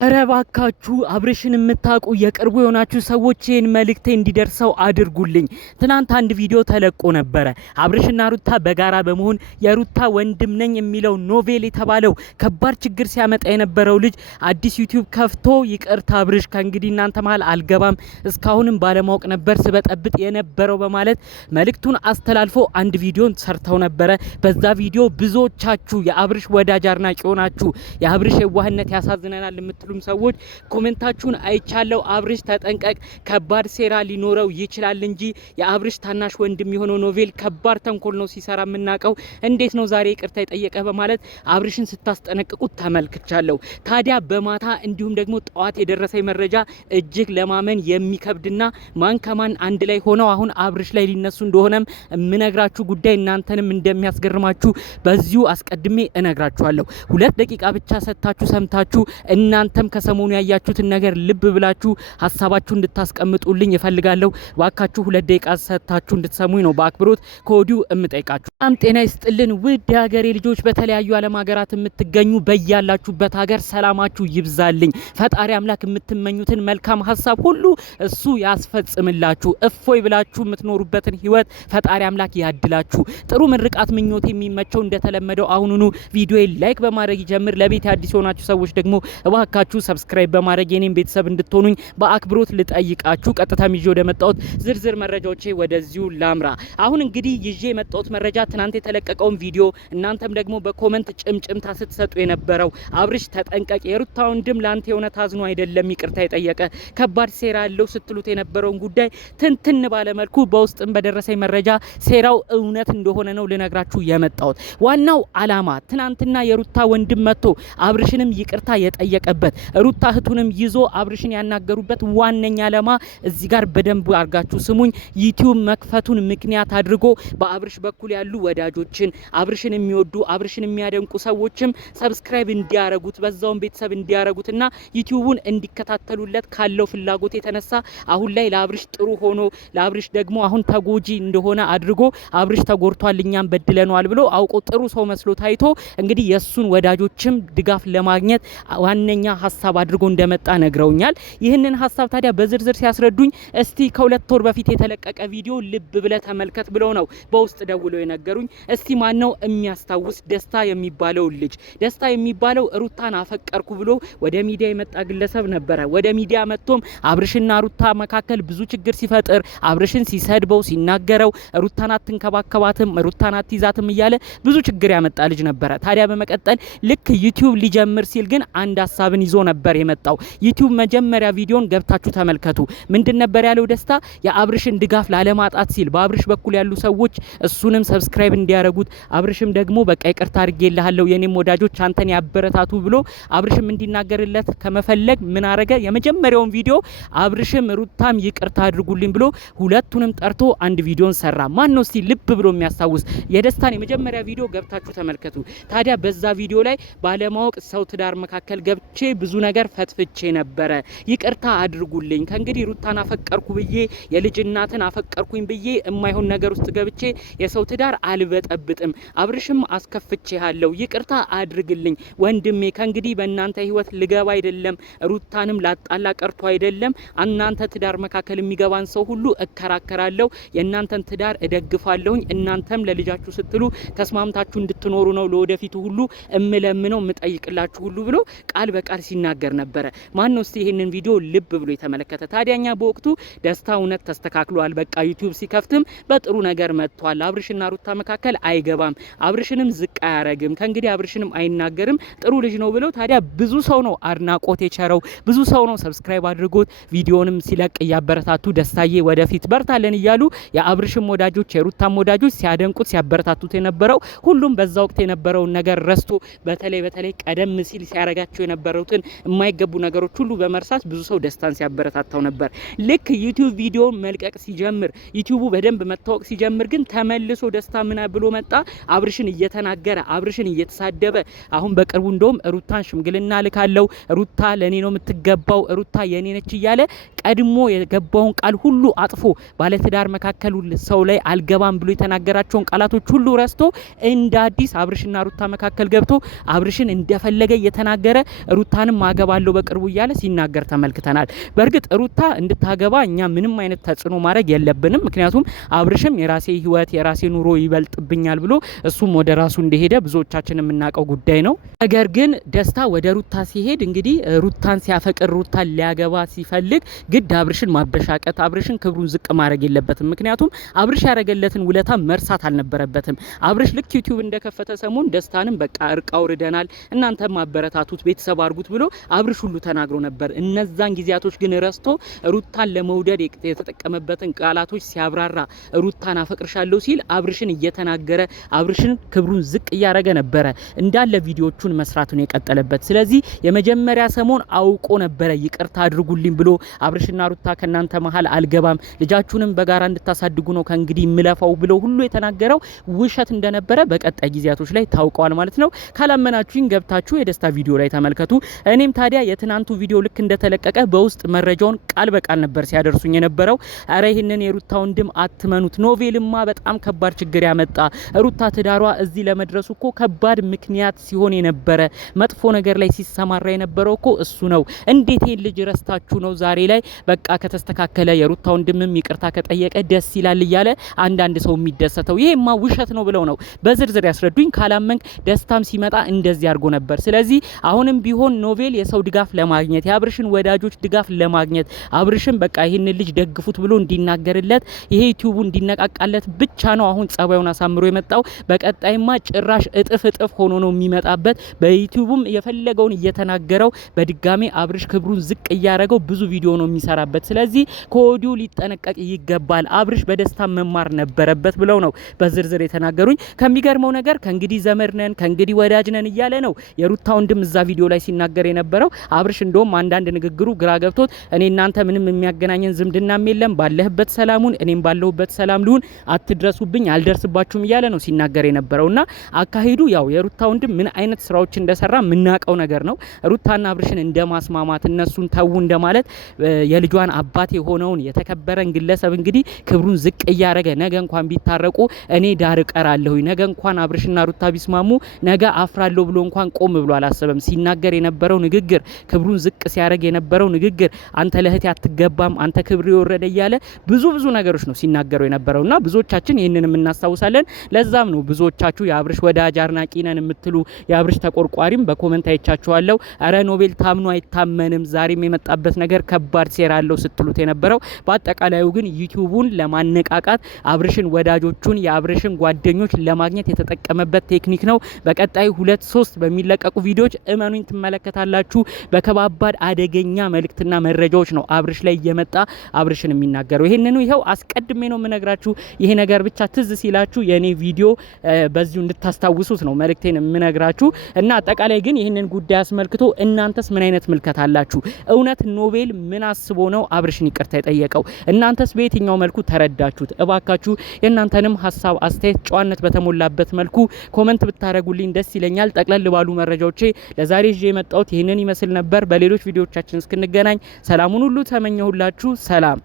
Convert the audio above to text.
ረባካችሁ አብርሽን የምታውቁ የቅርቡ የሆናችሁ ሰዎች ይህን መልእክቴ እንዲደርሰው አድርጉልኝ። ትናንት አንድ ቪዲዮ ተለቆ ነበረ። አብርሽና ሩታ በጋራ በመሆን የሩታ ወንድም ነኝ የሚለው ኖቬል የተባለው ከባድ ችግር ሲያመጣ የነበረው ልጅ አዲስ ዩቲዩብ ከፍቶ ይቅርታ አብርሽ ከእንግዲህ እናንተ መሀል አልገባም፣ እስካሁንም ባለማወቅ ነበር ስበጠብጥ የነበረው በማለት መልእክቱን አስተላልፎ አንድ ቪዲዮን ሰርተው ነበረ። በዛ ቪዲዮ ብዙዎቻችሁ የአብርሽ ወዳጅ አድናቂ ሆናችሁ የአብርሽ የዋህነት ያሳዝነናል ሁሉም ሰዎች ኮሜንታችሁን አይቻለው። አብርሽ ተጠንቀቅ፣ ከባድ ሴራ ሊኖረው ይችላል እንጂ የአብርሽ ታናሽ ወንድም የሆነው ኖቬል ከባድ ተንኮል ነው ሲሰራ የምናውቀው። እንዴት ነው ዛሬ ይቅርታ የጠየቀ በማለት አብርሽን ስታስጠነቅቁት ተመልክቻለሁ። ታዲያ በማታ እንዲሁም ደግሞ ጠዋት የደረሰኝ መረጃ እጅግ ለማመን የሚከብድና ማን ከማን አንድ ላይ ሆነው አሁን አብርሽ ላይ ሊነሱ እንደሆነም የምነግራችሁ ጉዳይ እናንተንም እንደሚያስገርማችሁ በዚሁ አስቀድሜ እነግራችኋለሁ። 2 ደቂቃ ብቻ ሰጥታችሁ ሰምታችሁ እናንተ ከሰሞኑ ያያችሁትን ነገር ልብ ብላችሁ ሀሳባችሁ እንድታስቀምጡልኝ እፈልጋለሁ። ዋካችሁ 2 ደቂቃ ሰጥታችሁ እንድትሰሙኝ ነው በአክብሮት ከወዲሁ እምጠይቃችሁ። በጣም ጤና ይስጥልን ውድ የሀገሬ ልጆች፣ በተለያዩ ዓለም ሀገራት የምትገኙ በያላችሁበት ሀገር ሰላማችሁ ይብዛልኝ። ፈጣሪ አምላክ የምትመኙትን መልካም ሀሳብ ሁሉ እሱ ያስፈጽምላችሁ። እፎይ ብላችሁ የምትኖሩበትን ህይወት ፈጣሪ አምላክ ያድላችሁ። ጥሩ ምርቃት ምኞት የሚመቸው እንደተለመደው አሁኑኑ ቪዲዮ ላይክ በማድረግ ይጀምር። ለቤት አዲስ የሆናችሁ ሰዎች ደግሞ እባካችሁ ሰብስክራይብ በማድረግ የኔን ቤተሰብ እንድትሆኑኝ በአክብሮት ልጠይቃችሁ። ቀጥታ ይዤ ወደ መጣሁት ዝርዝር መረጃዎቼ ወደዚሁ ላምራ። አሁን እንግዲህ ይዤ የመጣሁት መረጃ ትናንት የተለቀቀውን ቪዲዮ እናንተም ደግሞ በኮመንት ጭምጭምታ ስትሰጡ የነበረው አብርሽ ተጠንቀቅ፣ የሩታ ወንድም ላንተ የሆነ ታዝኖ አይደለም ይቅርታ የጠየቀ ከባድ ሴራ ያለው ስትሉት የነበረውን ጉዳይ ትንትን ባለ መልኩ በውስጥም በደረሰኝ መረጃ ሴራው እውነት እንደሆነ ነው ልነግራችሁ የመጣሁት። ዋናው አላማ ትናንትና የሩታ ወንድም መጥቶ አብርሽንም ይቅርታ የጠየቀበት ሩታ እህቱንም ይዞ አብርሽን ያናገሩበት ዋነኛ ዓላማ እዚህ ጋር በደንብ አርጋችሁ ስሙኝ። ዩቲዩብ መክፈቱን ምክንያት አድርጎ በአብርሽ በኩል ያሉ ወዳጆችን አብርሽን የሚወዱ አብርሽን የሚያደንቁ ሰዎችም ሰብስክራይብ እንዲያረጉት በዛውን ቤተሰብ እንዲያረጉትና ዩቲዩቡን እንዲከታተሉለት ካለው ፍላጎት የተነሳ አሁን ላይ ለአብርሽ ጥሩ ሆኖ ለአብርሽ ደግሞ አሁን ተጎጂ እንደሆነ አድርጎ አብርሽ ተጎድቷል እኛም በድለናል ብሎ አውቆ ጥሩ ሰው መስሎ ታይቶ እንግዲህ የሱን ወዳጆችም ድጋፍ ለማግኘት ዋነኛ ሀሳብ አድርጎ እንደመጣ ነግረውኛል። ይህንን ሀሳብ ታዲያ በዝርዝር ሲያስረዱኝ እስቲ ከ2 ወር በፊት የተለቀቀ ቪዲዮ ልብ ብለ ተመልከት ብለው ነው በውስጥ ደውለው የነገሩኝ። እስቲ ማን ነው የሚያስታውስ? ደስታ የሚባለው ልጅ ደስታ የሚባለው ሩታን አፈቀርኩ ብሎ ወደ ሚዲያ የመጣ ግለሰብ ነበረ። ወደ ሚዲያ መጥቶም አብርሽና ሩታ መካከል ብዙ ችግር ሲፈጥር አብርሽን ሲሰድበው ሲናገረው ሩታን አትንከባከባትም ሩታን አትይዛትም እያለ ብዙ ችግር ያመጣ ልጅ ነበረ። ታዲያ በመቀጠል ልክ ዩቲዩብ ሊጀምር ሲል ግን አንድ ሀሳብን ይዞ ነበር የመጣው። ዩቲዩብ መጀመሪያ ቪዲዮን ገብታችሁ ተመልከቱ። ምንድን ነበር ያለው? ደስታ የአብርሽን ድጋፍ ላለማጣት ሲል በአብርሽ በኩል ያሉ ሰዎች እሱንም ሰብስክራይብ እንዲያረጉት አብርሽም ደግሞ በቃ ይቅርታ አድርጌልሃለሁ የኔም ወዳጆች አንተን ያበረታቱ ብሎ አብርሽም እንዲናገርለት ከመፈለግ ምን አረገ? የመጀመሪያውን ቪዲዮ አብርሽም ሩታም ይቅርታ አድርጉልኝ ብሎ ሁለቱንም ጠርቶ አንድ ቪዲዮን ሰራ። ማን ነው እስቲ ልብ ብሎ የሚያስታውስ? የደስታን የመጀመሪያ ቪዲዮ ገብታችሁ ተመልከቱ። ታዲያ በዛ ቪዲዮ ላይ ባለማወቅ ሰው ትዳር መካከል ገብቼ ብዙ ነገር ፈትፍቼ ነበረ፣ ይቅርታ አድርጉልኝ። ከእንግዲህ ሩታን አፈቀርኩ ብዬ የልጅ እናትን አፈቀርኩኝ ብዬ የማይሆን ነገር ውስጥ ገብቼ የሰው ትዳር አልበጠብጥም። አብርሽም አስከፍቼሃለሁ፣ ይቅርታ አድርግልኝ ወንድሜ። ከእንግዲህ በእናንተ ህይወት ልገባ አይደለም፣ ሩታንም ላጣላ ቀርቶ አይደለም። እናንተ ትዳር መካከል የሚገባን ሰው ሁሉ እከራከራለሁ፣ የእናንተን ትዳር እደግፋለሁኝ። እናንተም ለልጃችሁ ስትሉ ተስማምታችሁ እንድትኖሩ ነው ለወደፊቱ ሁሉ እምለምነው ምጠይቅላችሁ ሁሉ ብሎ ቃል በቃል ሲናገር ነበረ። ማን ነው እስቲ ይሄንን ቪዲዮ ልብ ብሎ የተመለከተ? ታዲያኛ በወቅቱ ደስታ እውነት ተስተካክሏል፣ በቃ ዩቲዩብ ሲከፍትም በጥሩ ነገር መጥቷል፣ አብርሽና ሩታ መካከል አይገባም፣ አብርሽንም ዝቅ አያረግም፣ ከእንግዲህ አብርሽንም አይናገርም፣ ጥሩ ልጅ ነው ብለው ታዲያ ብዙ ሰው ነው አድናቆት የቸረው፣ ብዙ ሰው ነው ሰብስክራይብ አድርጎት ቪዲዮንም ሲለቅ እያበረታቱ ደስታዬ ወደፊት በርታለን እያሉ የአብርሽም ወዳጆች የሩታም ወዳጆች ሲያደንቁት ሲያበረታቱት የነበረው ሁሉም በዛ ወቅት የነበረውን ነገር ረስቶ በተለይ ቀደም ሲል ሲያረጋቸው የነበሩትን የማይገቡ ነገሮች ሁሉ በመርሳት ብዙ ሰው ደስታን ሲያበረታታው ነበር። ልክ ዩቲዩብ ቪዲዮ መልቀቅ ሲጀምር ዩቲዩቡ በደንብ መታወቅ ሲጀምር ግን ተመልሶ ደስታ ምን ብሎ መጣ? አብርሽን እየተናገረ አብርሽን እየተሳደበ አሁን በቅርቡ እንደውም ሩታን ሽምግልና ልካለው፣ ሩታ ለኔ ነው የምትገባው፣ ሩታ የኔ ነች እያለ ቀድሞ የገባውን ቃል ሁሉ አጥፎ ባለትዳር መካከል ሰው ላይ አልገባም ብሎ የተናገራቸውን ቃላቶች ሁሉ ረስቶ እንደ አዲስ አብርሽና ሩታ መካከል ገብቶ አብርሽን እንደፈለገ እየተናገረ ሩታን ሩታንም አገባለሁ በቅርቡ እያለ ሲናገር ተመልክተናል። በእርግጥ ሩታ እንድታገባ እኛ ምንም አይነት ተጽዕኖ ማድረግ የለብንም። ምክንያቱም አብርሽም የራሴ ህይወት የራሴ ኑሮ ይበልጥብኛል ብሎ እሱም ወደ ራሱ እንደሄደ ብዙዎቻችን የምናውቀው ጉዳይ ነው። ነገር ግን ደስታ ወደ ሩታ ሲሄድ እንግዲህ ሩታን ሲያፈቅር ሩታን ሊያገባ ሲፈልግ ግድ አብርሽን ማበሻቀጥ አብርሽን ክብሩን ዝቅ ማድረግ የለበትም። ምክንያቱም አብርሽ ያረገለትን ውለታ መርሳት አልነበረበትም። አብርሽ ልክ ዩቲዩብ እንደከፈተ ሰሞን ደስታንም በቃ እርቃው ርደናል እናንተ ማበረታቱት ቤተሰብ አርጉት ብሎ አብርሽ ሁሉ ተናግሮ ነበር። እነዛን ጊዜያቶች ግን ረስቶ ሩታን ለመውደድ የተጠቀመበትን ቃላቶች ሲያብራራ ሩታን አፈቅርሻለሁ ሲል አብርሽን እየተናገረ አብርሽን ክብሩን ዝቅ እያረገ ነበረ እንዳለ ቪዲዮቹን መስራቱን የቀጠለበት። ስለዚህ የመጀመሪያ ሰሞን አውቆ ነበረ ይቅርታ አድርጉልኝ ብሎ አብርሽና ሩታ ከናንተ መሃል አልገባም ልጃችሁንም በጋራ እንድታሳድጉ ነው ከእንግዲህ ምለፋው ብሎ ሁሉ የተናገረው ውሸት እንደነበረ በቀጣይ ጊዜያቶች ላይ ታውቀዋል ማለት ነው። ካላመናችሁኝ ገብታችሁ የደስታ ቪዲዮ ላይ ተመልከቱ። እኔም ታዲያ የትናንቱ ቪዲዮ ልክ እንደተለቀቀ በውስጥ መረጃውን ቃል በቃል ነበር ሲያደርሱኝ የነበረው። አረ ይሄንን የሩታ ወንድም አትመኑት፣ ኖቬልማ በጣም ከባድ ችግር ያመጣ ሩታ ትዳሯ እዚህ ለመድረሱ እኮ ከባድ ምክንያት ሲሆን የነበረ መጥፎ ነገር ላይ ሲሰማራ የነበረው እኮ እሱ ነው። እንዴት ይሄን ልጅ ረስታችሁ ነው ዛሬ ላይ በቃ ከተስተካከለ የሩታ ወንድምም ይቅርታ ከጠየቀ ደስ ይላል እያለ አንዳንድ ሰው የሚደሰተው? ይሄማ ውሸት ነው ብለው ነው በዝርዝር ያስረዱኝ። ካላመንክ ደስታም ሲመጣ እንደዚህ አድርጎ ነበር። ስለዚህ አሁንም ቢሆን ኖቬል የሰው ድጋፍ ለማግኘት የአብርሽን ወዳጆች ድጋፍ ለማግኘት አብርሽን በቃ ይሄንን ልጅ ደግፉት ብሎ እንዲናገርለት ይሄ ዩቲዩቡ እንዲነቃቃለት ብቻ ነው አሁን ጸባዩን አሳምሮ የመጣው። በቀጣይማ ጭራሽ እጥፍ ሆኖ ነው የሚመጣበት። በዩቲዩቡም የፈለገውን እየተናገረው በድጋሜ አብርሽ ክብሩን ዝቅ እያረገው ብዙ ቪዲዮ ነው የሚሰራበት። ስለዚህ ከወዲሁ ሊጠነቀቅ ይገባል። አብርሽ በደስታ መማር ነበረበት ብለው ነው በዝርዝር የተናገሩኝ። ከሚገርመው ነገር ከእንግዲህ ዘመድ ነን ከእንግዲህ ወዳጅ ነን እያለ ነው የሩታ ወንድም እዛ ቪዲዮ ላይ ሲናገር የነበረው። አብርሽ እንደውም አንዳንድ ንግግሩ ግራ ገብቶት እኔ እናንተ ምንም የሚያገናኘን ዝምድናም የለም ባለህበት ሰላሙን እኔም ባለሁበት ሰላም ልሁን አትድረሱብኝ አልደርስባችሁም እያለ ነው ሲናገር የነበረውና አካሄዱ ያው የሩታ ወንድም ምን አይነት ስራዎች እንደሰራ ምናቀው ነገር ነው። ሩታና አብርሽን እንደማስማማት እነሱን ተው እንደማለት የልጇን አባት የሆነውን የተከበረን ግለሰብ እንግዲህ ክብሩን ዝቅ እያረገ ነገ እንኳን ቢታረቁ እኔ ዳር ቀራለሁ ነገ እንኳን አብርሽና ሩታ ቢስማሙ ነገ አፍራለሁ ብሎ እንኳን ቆም ብሎ አላሰበም። ሲናገር የነበረው ንግግር ክብሩን ዝቅ ሲያረግ የነበረው ንግግር አንተ ለህት አትገባም አንተ ክብር ይወረደ እያለ ብዙ ነገሮች ነው ሲናገሩ የነበረውና ብዙዎቻችን ይሄንንም እናስታውሳለን። ለዛም ነው ብዙዎቻችሁ የአብርሽ ወዳጅ አድናቂ ነን የምትሉ የአብርሽ ተቆርቋሪም በኮሜንት አይቻችኋለሁ። አረ ኖቤል ታምኖ አይታመንም ዛሬም የመጣበት ነገር ከባድ ሴራ አለው ስትሉት የነበረው። በአጠቃላዩ ግን ዩቲዩቡን ለማነቃቃት አብርሽን ወዳጆቹን የአብርሽን ጓደኞች ለማግኘት የተጠቀመበት ቴክኒክ ነው። በቀጣይ 2-3 በሚለቀቁ ቪዲዮዎች እመኑኝ ትመለከታላችሁ። በከባባድ አደገኛ መልእክትና መረጃዎች ነው አብርሽ ላይ እየመጣ አብርሽን የሚናገረው። ይሄንኑ ይሄው አስቀድሜ ነው የምነግራችሁ። ይሄ ነገር ብቻ ትዝ ሲላችሁ የኔ ቪዲዮ በዚሁ እንድታስታውሱት ነው መልእክቴን የምነግራችሁ። እና አጠቃላይ ግን ይሄንን ጉዳይ አስመልክቶ እናንተስ ምን አይነት ምልከታ አላችሁ? እውነት ኖቤል ምን አስቦ ነው አብርሽን ይቅርታ የጠየቀው? እናንተስ በየትኛው መልኩ ተረዳችሁት? እባካችሁ የእናንተንም ሀሳብ አስተያየት ጨዋነት በተሞላበት መልኩ ኮሜንት ብታረጉልኝ ደስ ይለኛል። ጠቅለል ባሉ መረጃዎቼ ለዛሬ ይዤ የመጣሁት ይሄንን ይመስል ነበር። በሌሎች ቪዲዮዎቻችን እስክንገናኝ ሰላሙን ሁሉ ተመኘሁላችሁ። ሰላም